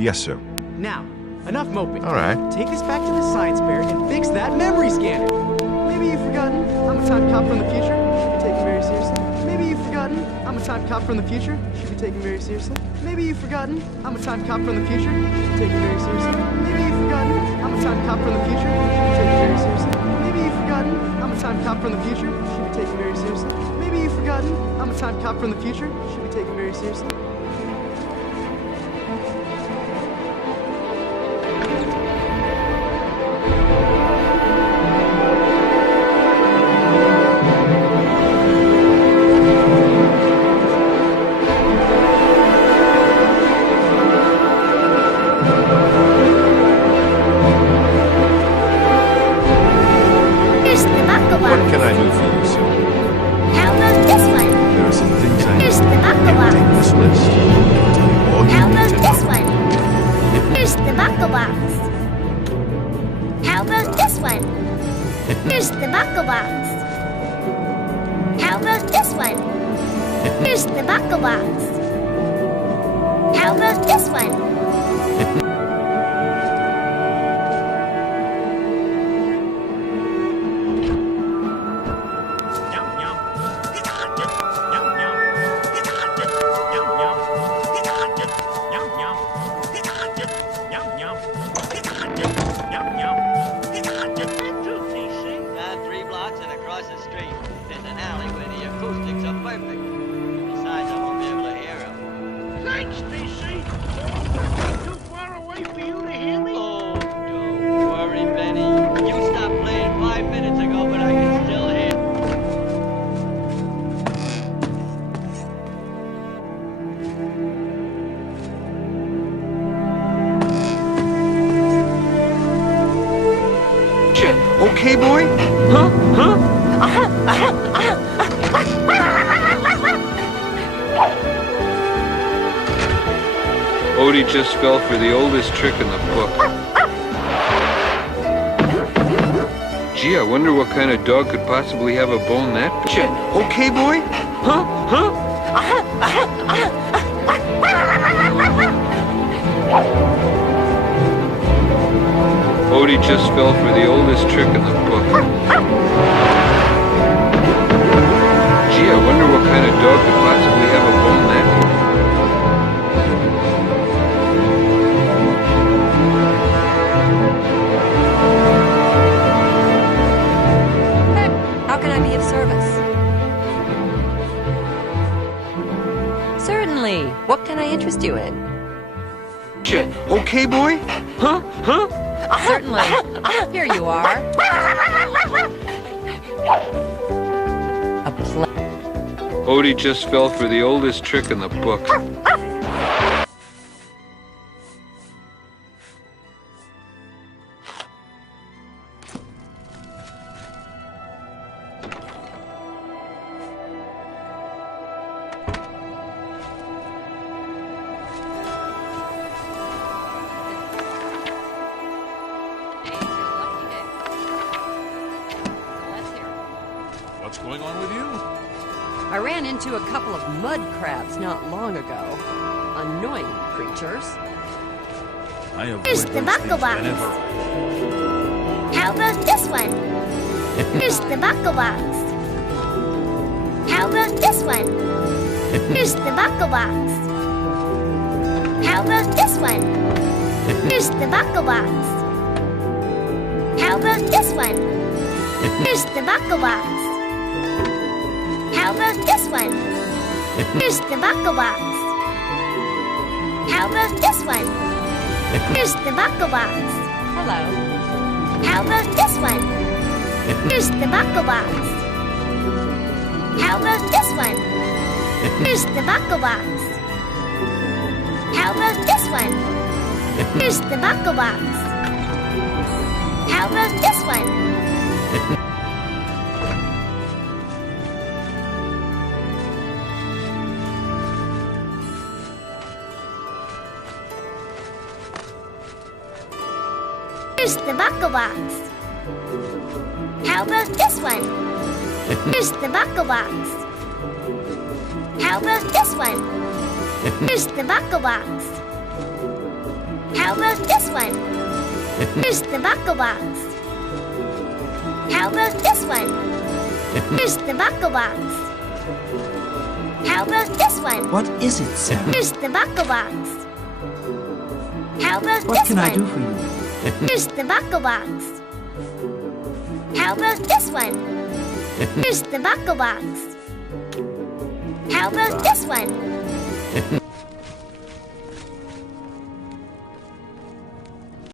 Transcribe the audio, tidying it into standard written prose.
Yes, sir. Now, enough moping. All right. Take this back to the science fair and fix that memory scanner. Maybe you've forgotten I'm a time cop from the future. Should be taken very seriously. Maybe you've forgotten I'm a time cop from the future. Should be taken very seriously. Maybe you've forgotten I'm a time cop from the future. Should be taken very seriously. Maybe you've forgotten I'm a time cop from the future. Should be taken very seriously. Maybe you've forgotten I'm a time cop from the future. Should be taken very seriously. Maybe you've forgotten I'm a time cop from the future. Should be taken very seriously. Okay, boy? Odie just fell for the oldest trick in the book. Gee, I wonder what kind of dog could possibly have a bone that big. Okay, boy? Odie just fell for the oldest trick in the book. Gee, I wonder what kind of dog could possibly have a bone that big. How can I be of service? Certainly. What can I interest you in? Okay, boy? Certainly. Here you are. A play. Odie just fell for the oldest trick in the book. What's going on with you? I ran into a couple of mud crabs not long ago. Annoying creatures. I avoid Here's those the buckle things box. whenever. How about this one? Here's the buckle box. How about this one? Here's the buckle box. How about this one? Here's the buckle box. How about this one? Here's the buckle box. How about this one? Here's the buckle box. How about this one? Here's the buckle box. Hello. How about this one? Here's the buckle box. How about this one? Here's the buckle box. How about this one? Here's the buckle box. How about this one? Here's the buckle box. How about this one? Here's the buckle box. How about this one? Here's the buckle box. How about this one? Here's the buckle box. How about this one? Here's the buckle box. How about this one? What is it, Sarah? Here's the buckle box. How about What this can one? I do for you? Here's the buckle box. How about this one? Here's the buckle box. How about this one?